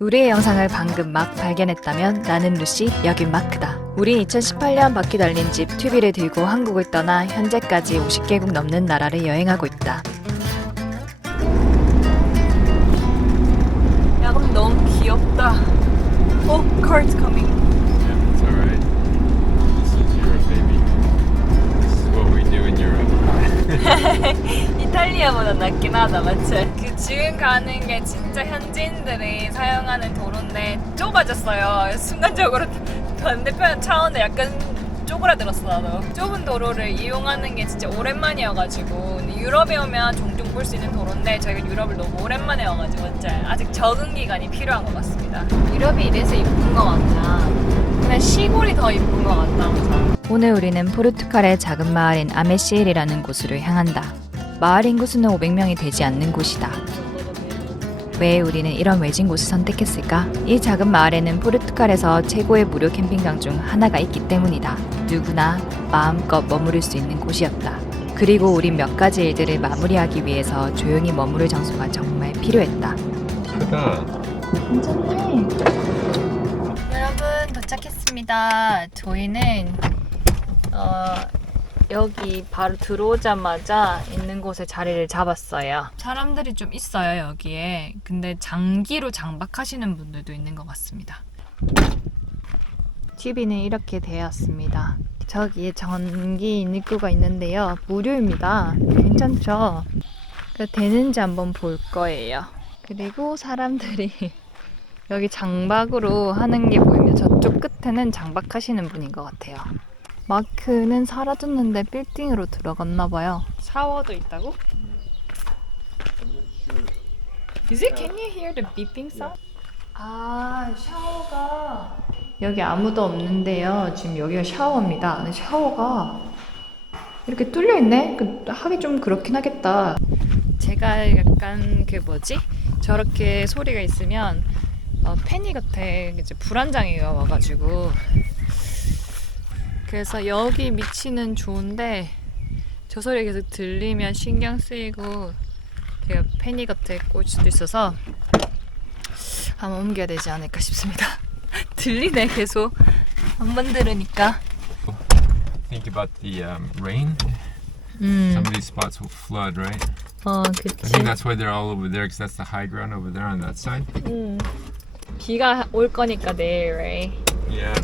우리의 영상을 방금 막 발견했다면 나는 루시, 여긴 마크다. 우린 2018년 바퀴 달린 집 튜비를 들고 한국을 떠나 현재까지 50개국 넘는 나라를 여행하고 있다. 야, 근데 너무 귀엽다. 어, car's coming. Yeah, it's alright. This is Europe, baby. This is what we do in Europe. 이탈리아보다 낫긴 하다, 맞지? 그 지금 가는 게 진짜 현지인들이 사용하는 도로인데 좁아졌어요. 순간적으로 반대편 차원에 약간 쪼그라들었어, 나도. 좁은 도로를 이용하는 게 진짜 오랜만이어가지고. 유럽에 오면 종종 볼 수 있는 도로인데 저희가 유럽을 너무 오랜만에 와가지고 맞지? 아직 적응 기간이 필요한 것 같습니다. 유럽이 이래서 이쁜 것 같나? 그냥 시골이 더 이쁜 것 같다, 항상. 오늘 우리는 포르투갈의 작은 마을인 아메시엘이라는 곳으로 향한다. 마을 인구 수는 500명이 되지 않는 곳이다. 왜 우리는 이런 외진 곳을 선택했을까? 이 작은 마을에는 포르투갈에서 최고의 무료 캠핑장 중 하나가 있기 때문이다. 누구나 마음껏 머무를 수 있는 곳이었다. 그리고 우린 몇 가지 일들을 마무리하기 위해서 조용히 머무를 장소가 정말 필요했다. 크다. 괜찮네. 여러분 도착했습니다. 저희는 어, 여기 바로 들어오자마자 있는 곳에 자리를 잡았어요. 사람들이 좀 있어요 여기에. 근데 장기로 장박하시는 분들도 있는 것 같습니다. TV는 이렇게 되었습니다. 저기에 전기 입구가 있는데요. 무료입니다. 괜찮죠? 그 되는지 한번 볼 거예요. 그리고 사람들이 여기 장박으로 하는 게 보이면 저쪽 끝에는 장박하시는 분인 것 같아요. 마크는 사라졌는데 빌딩으로 들어갔나 봐요. 샤워도 있다고? Is it? Can you hear the beeping sound? 아 샤워가 여기 아무도 없는데요. 지금 여기가 샤워입니다. 근데 샤워가 이렇게 뚫려 있네. 그 하기 좀 그렇긴 하겠다. 제가 약간 그 뭐지? 저렇게 소리가 있으면 어, 패닉 같아 이제 불안장애가 와가지고 그래서 여기 위치는 좋은데 저 소리 계속 들리면 신경 쓰이고 제가 패닉 같아 올 수도 있어서 한번 옮겨야 되지 않을까 싶습니다. 들리네 계속 한 번 들으니까. Think about the um, rain. 음, Some of these spots will flood, right? 어 I 그치. think that's why they're all over there, because that's the high ground over there on that side. 음, 비가 올 거니까 내일, right? Yeah.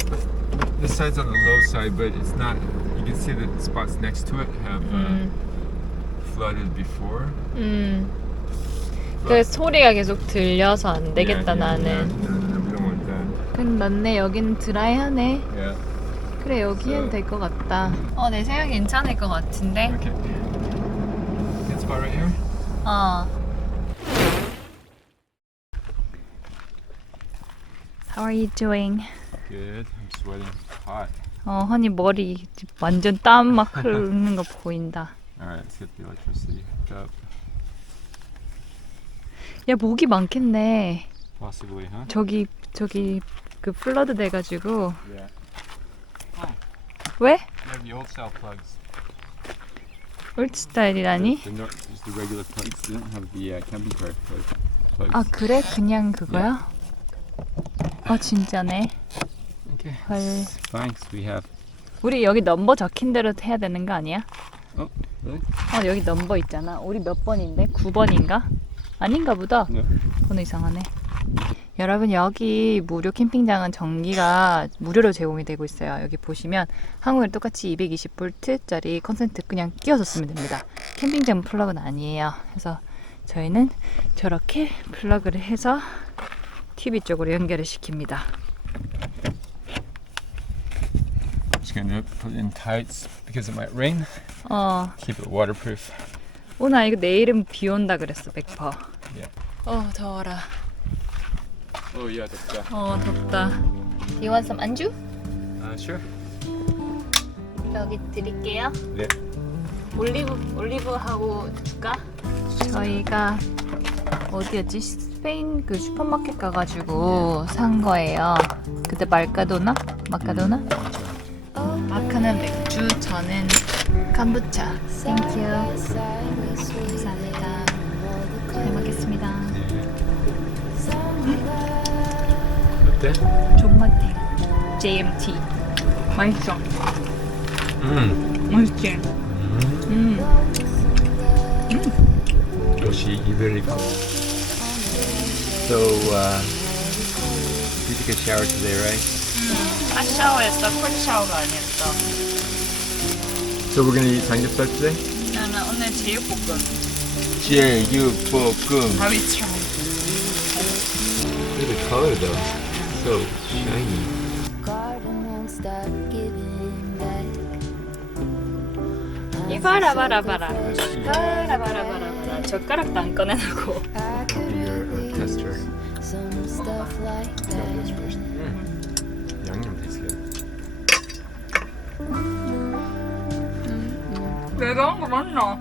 This side's on the low side, but it's not. You can see the spots next to it have uh, 음. flooded before. 음. 그 소리가 계속 들려서 안 되겠다 Yeah, yeah, 나는. Yeah, no, no, we don't want that. 근데 맞네 여긴 드라이하네. Yeah. 그래 여기 해도 될것 같다. 어 내 생각 괜찮을 것 같은데. Okay. Good spot right here. 어. How are you doing? Good. I'm sweating. Hot. 어 허니 머리 완전 땀 막 흐르는 거 보인다. All right, let's get the electricity hooked up. 야 모기 많겠네. Possibly, huh? 저기 저기 그 플러드 돼 가지고 Yeah. 왜? You have the old style plugs. 올드 스타일이라니? The, nor- just the regular plugs. They don't have the uh, camping car plug- plugs. 아 그래? 그냥 그거야? 어 진짜네. Okay. 헐. Fine, 'cause we have. 우리 여기 넘버 적힌 대로 해야 되는 거 아니야? Oh, really? 어 여기 넘버 있잖아. 우리 몇 번인데? 9번인가? 아닌가 보다. No. 번호 이상하네. 여러분 여기 무료 캠핑장은 전기가 무료로 제공이 되고 있어요. 여기 보시면 한국이랑 똑같이 220V짜리 컨센트 그냥 끼워서 쓰면 됩니다. 캠핑장 플러그는 아니에요. 그래서 저희는 저렇게 플러그를 해서 TV 쪽으로 연결을 시킵니다. Gonna put in tights because it might rain. 어 Keep it waterproof. 오늘 아니고 내일은 비 온다 그랬어 100%. Yeah. 어 더워라. Oh yeah, that's that. 어 덥다. Do you want some 안주? Uh, sure. 여기 드릴게요. 네. 올리브 올리브하고 줄까? 저희가 어디였지? 스페인 그 슈퍼마켓 가가지고 산 거예요. 그때 말카도나? 마카도나? 마크는 맥주, 저는 캄부차. 땡큐. 감사합니다. 잘 먹겠습니다. 어때? 존맛탱 JMT 맛있어 음. 맛있지? 음. 역시 이베리 컵. So, uh, you took a shower today, right? 아 샤워했어 콜 샤워가 아니 we're gonna eat 삼겹살 today? 나는 오늘 제육볶음 제육볶음. 가위처 Look at the color though. So shiny. garden won't stop giving back. 이거 봐라 봐라 봐라 봐라 봐라 젓가락도 안 꺼내놓고 uh, tester. 내가 한 거 맞나?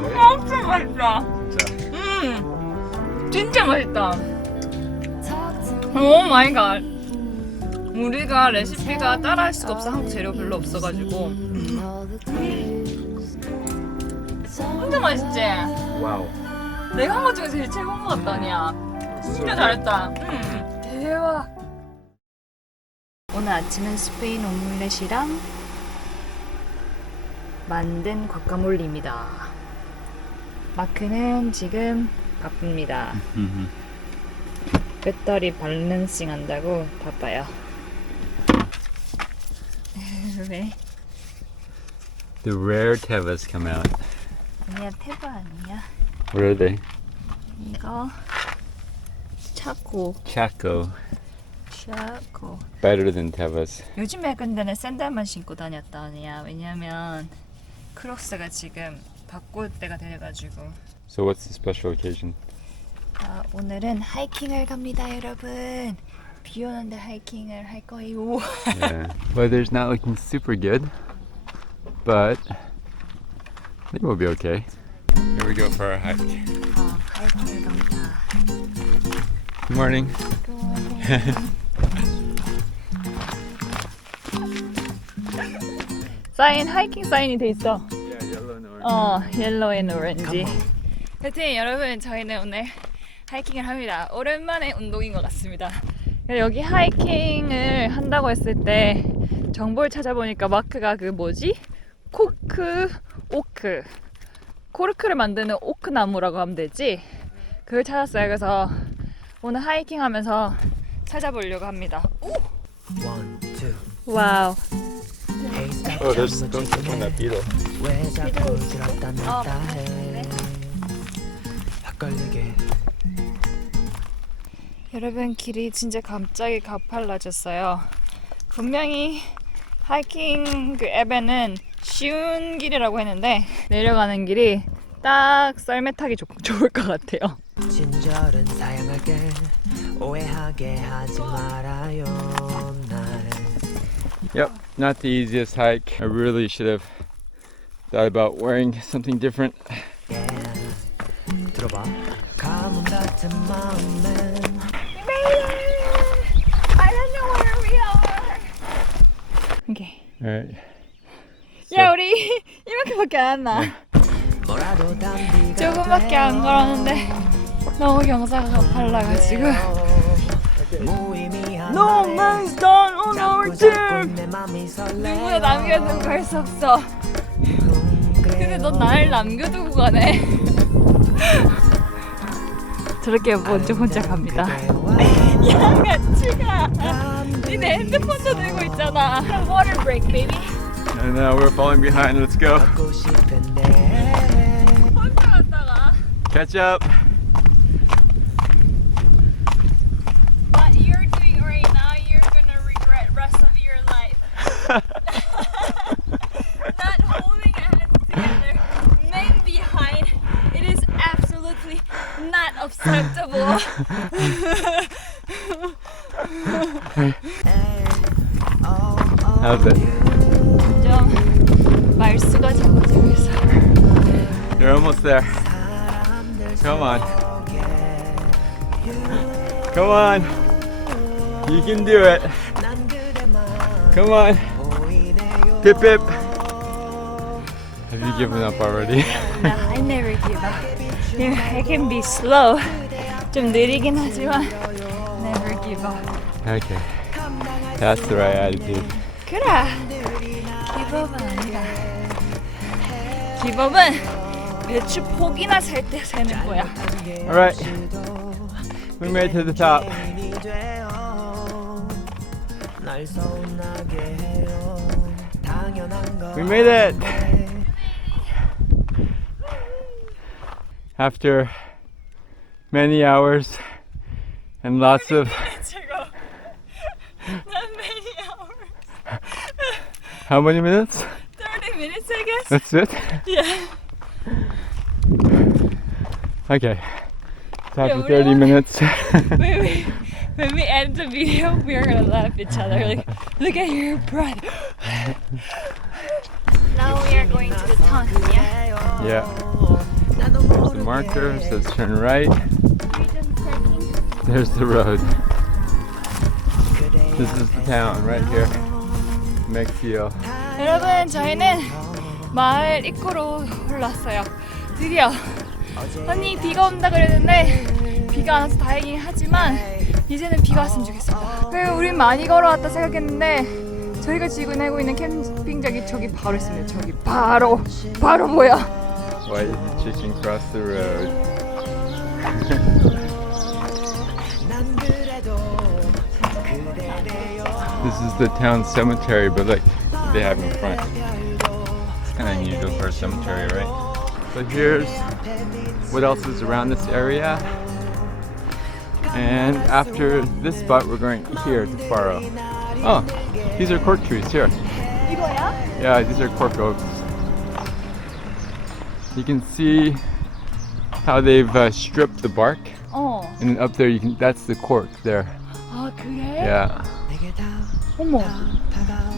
네? 엄청 맛있다. 자, 음 진짜 맛있다. 오 마이 갓. 우리가 레시피가 따라할 수가 없어. 한국 재료 별로 없어가지고. 진짜 맛있지? 와우. 내가 한것 중에 제일 최고인 것 같다 아니야. 진짜 잘했다. 음, 대박. 오늘 아침은 스페인 오믈렛이랑 만든 과카몰리입니다 마크는 지금 바쁩니다 배터리 밸런싱 한다고 바빠요 왜? The rare Tevas come out. 아니야 태바 아니야 What are they? 이거 차코 Chaco. 차코 Better than Tevas. 요즘에 근데 는 샌들만 신고 다녔다 아니야 왜냐면 크록스가 지금 바꿀 때가 돼가지고 So what's the special occasion? 아, 오늘은 하이킹을 갑니다 여러분 비 오는데 하이킹을 할 거예요 Yeah. Weather's not looking super good, but I think we'll be okay. Here we go for our hike. 어, 하이킹을 갑니다 Good morning. 사인 하이킹 사인이 돼 있어. Yeah, yellow and orange. 어 옐로우 앤 오렌지 하여튼 여러분 저희는 오늘 하이킹을 합니다. 오랜만에 운동인 것 같습니다. 여기 하이킹을 한다고 했을 때 정보를 찾아보니까 마크가 그 뭐지? 코크 오크. 코르크를 만드는 오크 나무라고 하면 되지? 그걸 찾았어요. 그래서 오늘 하이킹 하면서 찾아보려고 합니다. 오! One, two. 와우 Oh, there's that beetle. 어, 여러분 길이 진짜 갑자기 가팔라졌어요. 분명히 하이킹 그 앱에는 쉬운 길이라고 했는데 내려가는 길이 딱 썰매 타기 좋, 좋을 것 같아요. 친절은 사양할게 오해하게 하지 말아요 날 Yep, not the easiest hike. I really should have thought about wearing something different. yeah. 들어봐 가뭄 같은 마음엔 I don't know where we are. 오케이. Alright. 야 우리 이만큼밖에 안 나. 뭐라도 담비가 조금밖에 안 걸었는데 너무 경사가 가팔라가지고. No man's done on our 설레 누구나 남겨두고 갈 수 없어. 근데 넌 나를 남겨두고 가네. 저렇게 먼저 혼자 갑니다. 양아치 가. 니내 핸드폰도 들고 있잖아. Water break, baby. And now we're falling behind. Let's go. 혼자 갔다가. Catch up. Not holding hands together, men behind. It is absolutely not acceptable. How's it? 좀 말수가 적어지고 있어. You're almost there. Come on. Come on. You can do it. Come on. Pip pip. Have you given up already? No, I never give up. Yeah, I can be slow. 좀 느리긴 하지만 never give up. Okay. That's the right attitude. 그래. 기법은 아니다. 기법은 배추 포기나 살 때 세는 거야. Alright. We made it to the top. 괜히 돼요 날 서운하게 해요 당연한 거 We made it! After many hours and lots of. Oh, many How many minutes? 30 minutes, I guess. That's it? Yeah. Okay. It's after yeah, 30 minutes. when, we, when we end the video, we are gonna laugh at each other. Like, look at your breath. Now we are going to the town. Yeah. yeah. There's the marker, says turn right. There's the road. This is the town right here. Mexio. 여러분, 저희는 마을 입구로 올랐어요. 드디어. 언니 비가 온다 그랬는데 비가 안 와서 다행이긴 하지만 이제는 비가 왔으면 좋겠습니다. 그리고 우린 많이 걸어왔다 생각했는데 저희가 지금 내고 있는 캠핑장이 저기 바로 있습니다. 저기 바로 바로 뭐야? Why did the chicken cross the road? 난 그래도 This is the town cemetery, but like they have in front. It's kind of unusual for a cemetery, right? So here's what else is around this area. And after this spot, we're going here to Faro. Oh, these are cork trees here. 이거야? Yeah, these are cork oaks. You can see how they've uh, stripped the bark, 어. and up there you can. That's the cork there. 아 그래? Yeah. 내게 다 어머.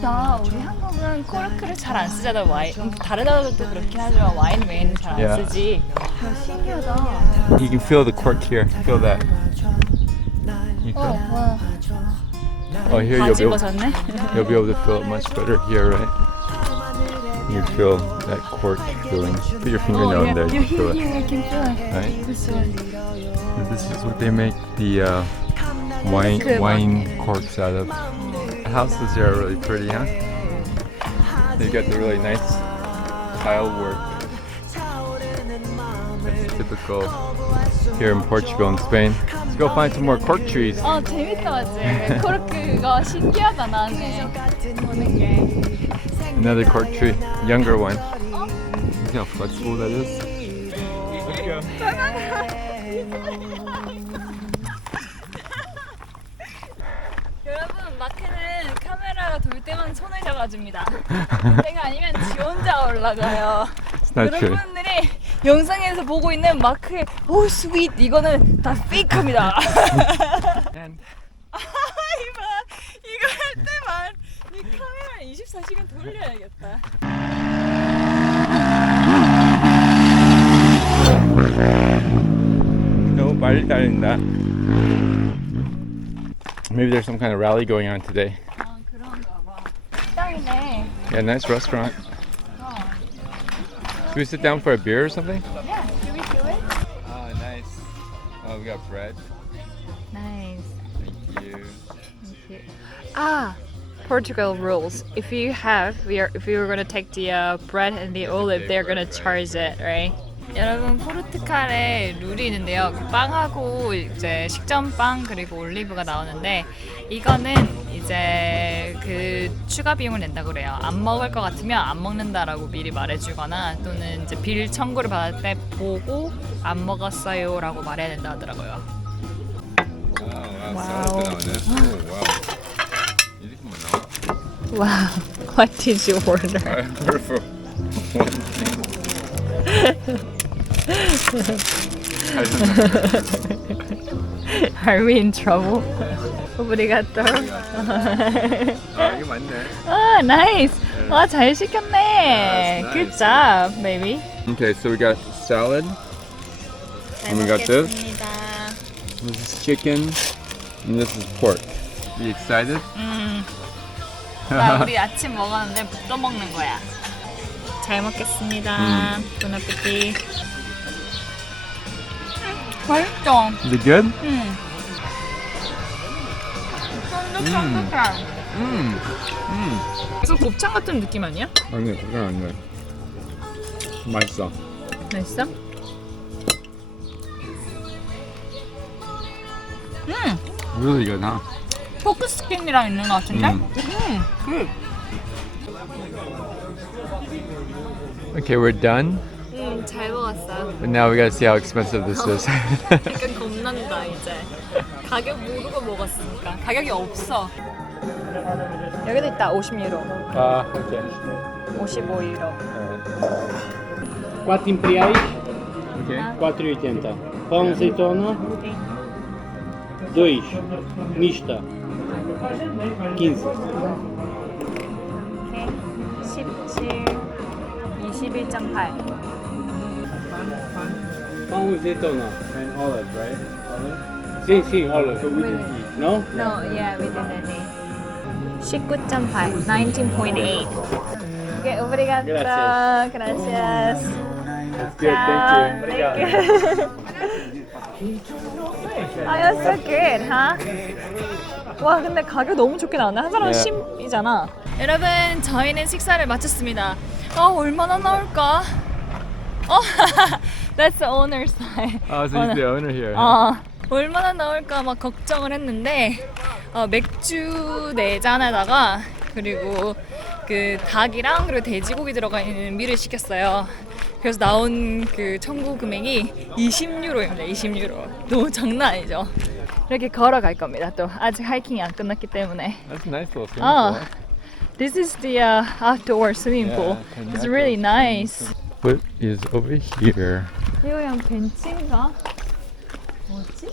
나 우리 한국은 코르크를 잘 안 쓰잖아 와인. 음, 다른 나라들도 그렇긴 하지만 와인 외에는 잘 안 Yeah. 쓰지. 야, 신기하다. You can feel the cork here. Feel that. You 어, feel- 와. Oh, here you'll 바지 be, able, 벗었네. you'll be able to feel it much better here, right? You feel that cork feeling. Put your fingernail in there. You You can feel here, it. here, I can feel it. Right? This one. So This is what they make the uh, wine Good. wine corks out of. The houses here are really pretty, huh? They've got the really nice tile work. That's typical here in Portugal and Spain. Let's go find some more cork trees. 어 재밌다 맞지? 코르크 가 신기하다 나는 보는 게. Another cork tree, younger one. How flexible that is. Let's go. 여러분 마크는 카메라가 돌 때만 손을 잡아줍니다. 내가 아니면 지 혼자 올라가요. It's not true. 여러분들이 영상에서 보고 있는 마크의 오 스윗 이거는 다 페이크입니다. started doubting that. Maybe there's some kind of rally going on today. Yeah, nice restaurant. Should we sit down for a beer or something? Yeah, can we do it? Oh, nice. Oh, we got bread. Nice. Thank you. Thank you. Ah, Portugal rules. If you have, we are, if you were going to take the uh, bread and the olive, they're going to charge it, right? 여러분 포르투갈에 룰이 있는데요. 그 빵하고 이제 식전빵 그리고 올리브가 나오는데 이거는 이제 그 추가 비용을 낸다 그래요. 안 먹을 것 같으면 안 먹는다라고 미리 말해주거나 또는 이제 비를 청구를 받을 때 보고 안 먹었어요라고 말해야 된다 하더라고요. 나오네. 이렇게 많아? Wow, what did you order? I ordered for one thing. I don't know. Are we in trouble? 오브리가또. 아, 이게 맞네. 아, nice. 와, 잘 시켰네. Yes, nice. Good job, baby. Okay, so we got salad. And we got this. 먹겠습니다. This is chicken. And this is pork. Are you excited? 나 우리 아침 먹었는데 또 먹는 거야. 잘 먹겠습니다. 보나페티. 맛있죠? Is it good? 응. 쫀득쫀득한. 음. 음. 그래서 곱창 같은 느낌 아니야? 아니, 그건 아니야. 맛있어. 맛있어? 음, Really good, huh? 포크 스킨이랑 있는 것 같은데? 음. 음, 그. Okay, we're done. 응, 잘 먹었어. But now we gotta see how expensive this is. 약간 겁난다 이제. 가격 모르고 먹었으니까 가격이 없어. 여기도 있다. 50유로, Ah, okay. 55유로. Quatro imperiais, Okay. 4,80. Pão azeitona, 2. Mista, 15. 17, 21.8. What was it on? And olive, right? Olive? See, see, olive. But we didn't eat. No? No, yeah, we didn't eat. 19.8. 19.8. Okay, obrigada. Gracias. Gracias. That's good, thank you. Thank you. 아, that's so good, huh? 와, 근데 가격 너무 좋게 나왔네. 한 사람 네. 10이잖아. 여러분, 저희는 식사를 마쳤습니다. 아, 얼마나 나올까? 어? That's the owner's side. Oh, so he's the owner here. 어, 얼마나 나올까 막 걱정을 했는데 어, 맥주 네 잔에다가 그리고 그 닭이랑 그리고 돼지고기 들어가 있는 미를 시켰어요. 그래서 나온 그 청구 금액이 20유로입니다. 20유로. 너무 장난 아니죠? 이렇게 걸어갈 겁니다. 또 아직 하이킹이 안 끝났기 때문에. That's nice little swimming 어, this is the uh, outdoor swimming pool. Yeah, It's really nice. What is over here? 이거 그냥 벤치인가? 뭐지?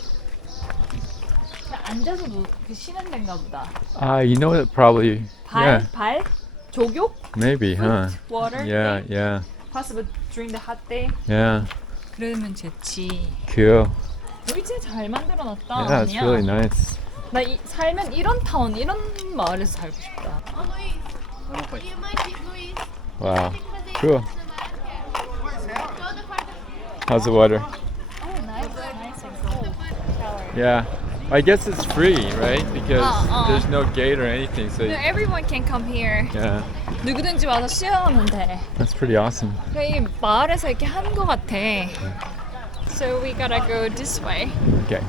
그냥 앉아서 노, 그 쉬는 데인가 보다. Ah, you know what? Probably. 발, Yeah, 발, 조교, maybe, huh? water. Yeah, thing. yeah, Possible during the hot day. yeah. 그러면 좋지. Cool. 여기 진짜 잘 만들어 놨다. Yeah, it's 아니야? really nice. 나 이, 살면 이런 타운, 이런 마을에서 살고 싶다. Wow. Cool. How's the water? Oh, nice, nice and cold. Shower. Yeah. I guess it's free, right? Because Uh, uh. there's no gate or anything. So No, everyone can come here. yeah, 누구든지 와서 수영하면 돼. that's pretty awesome. 이 마을에서 이렇게 하는 것 같아. So we gotta go this way. Okay.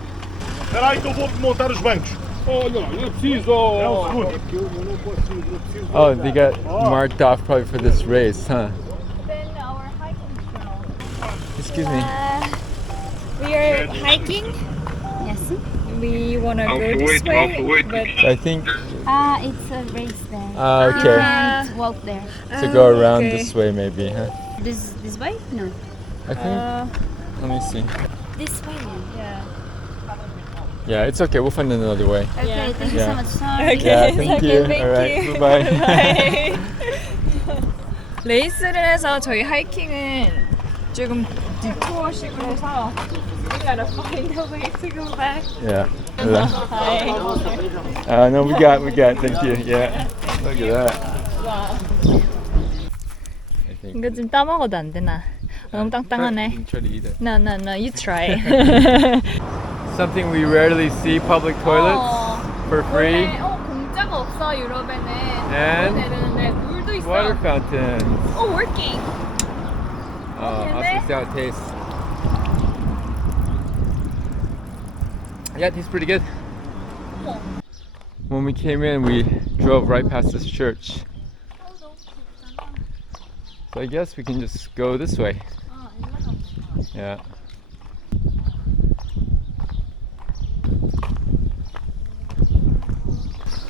Espera aí que eu vou montar os bancos. Olha, eu preciso. É um segundo. Oh, they got marked off probably for this race, huh? Excuse me. Uh, we are hiking. Yes. We wanna go this way, but I think Ah, it's a race there. uh, okay. Can't walk there. To go Ah, around okay. this way, maybe, huh? This this way? No. I think. uh, let me see. This way. yeah. Yeah, it's okay. We'll find another way. Okay. Yeah. Thank you Yeah. so much. Sorry. Okay, Yeah, it's thank okay, you. thank Alright, you. bye-bye. 레이스를 해서 저희 하이킹은 조금 디투어식으로 해서 we gotta find a way to go back. Yeah. Hello. Hi. Uh, no, we got, we got. Thank you. Yeah. Look at that. 와, I think. 이거 좀 따먹어도 안 되나? 너무 땅땅하네. Try to eat it. No, no, no. You try. Something we rarely see public toilets 어, for free. 원래, 어, 공짜가 없어 유럽에는. And? 물은 내리는데 물도 있어. Water fountain. Oh, working. Oh, I'll Okay. see how it tastes. Yeah, it tastes pretty good. 어머. When we came in, we drove right past this church. 어, 너무 좋잖아. So I guess we can just go this way. 아, 일로 가면 돼. Yeah.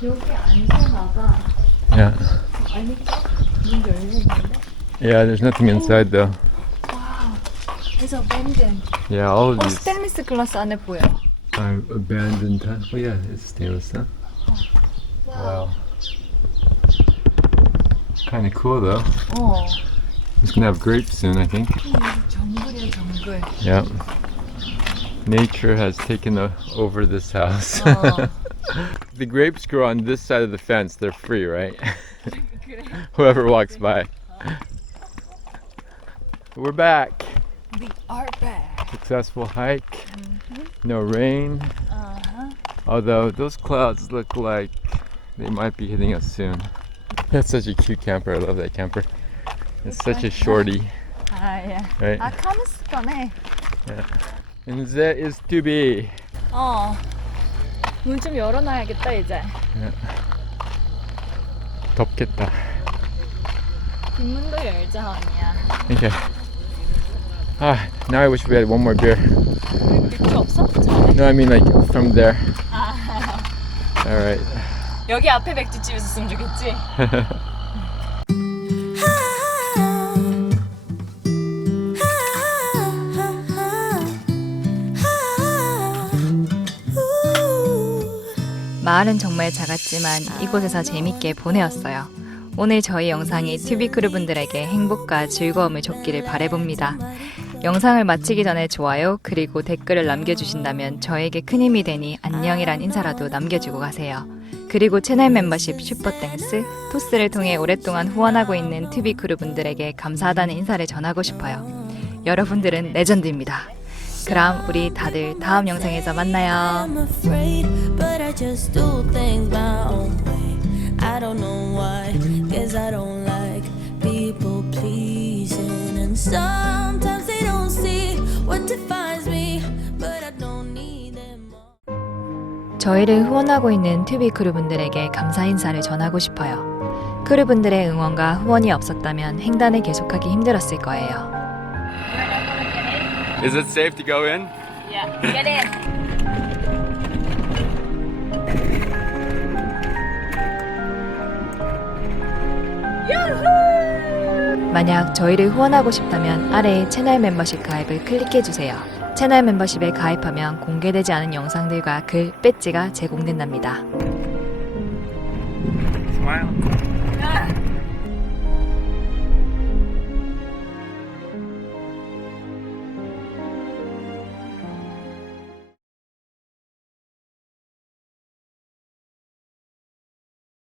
여기 안 서나봐. Yeah. 아니죠? 문 열려 있는데? Yeah, there's nothing inside though. 와우. It's abandoned. Yeah, all of 어, these 스테인리스 글라스 안에 보여. are abandoned. Huh? Oh yeah, it's stainless, huh? Wow. Kind of cool though. 어. It's gonna have grapes soon, I think. 정글이야, 정글. Yeah. Nature has taken o- over this house. 어. the grapes grow on this side of the fence. They're free, right? Whoever walks by. We're back. We are back. Successful hike. No rain. Uh-huh. Although those clouds look like they might be hitting us soon. That's such a cute camper. I love that camper. It's such a shorty, 아 예. right? 아 카무스 거네. And that is to be. 어. 문 좀 열어놔야겠다 이제. 덥겠다. 뒷문도 열자 언니야. Okay. Ah, now I wish we had one more beer. 맥주 없어? 전에? No, I mean like from there. All right. 여기 앞에 맥주집 있었으면 좋겠지. 마을은 정말 작았지만 이곳에서 재밌게 보내었어요. 오늘 저희 영상이 튜비크루 분들에게 행복과 즐거움을 줬기를 바래봅니다. 영상을 마치기 전에 좋아요 그리고 댓글을 남겨주신다면 저에게 큰 힘이 되니 안녕이란 인사라도 남겨주고 가세요. 그리고 채널 멤버십 슈퍼땡스 토스를 통해 오랫동안 후원하고 있는 튜비크루 분들에게 감사하다는 인사를 전하고 싶어요. 여러분들은 레전드입니다. 그럼 우리 다들 다음 영상에서 만나요. People pleasing. And sometimes 저희를 후원하고 있는 튜비 크루분들에게 감사 인사를 전하고 싶어요. 크루분들의 응원과 후원이 없었다면 횡단을 계속하기 힘들었을 거예요. Is it safe to go in? Yeah, get in. 만약 저희를 후원하고 싶다면 아래의 채널 멤버십 가입을 클릭해 주세요. 채널 멤버십에 가입하면 공개되지 않은 영상들과 글, 배지가 제공된답니다.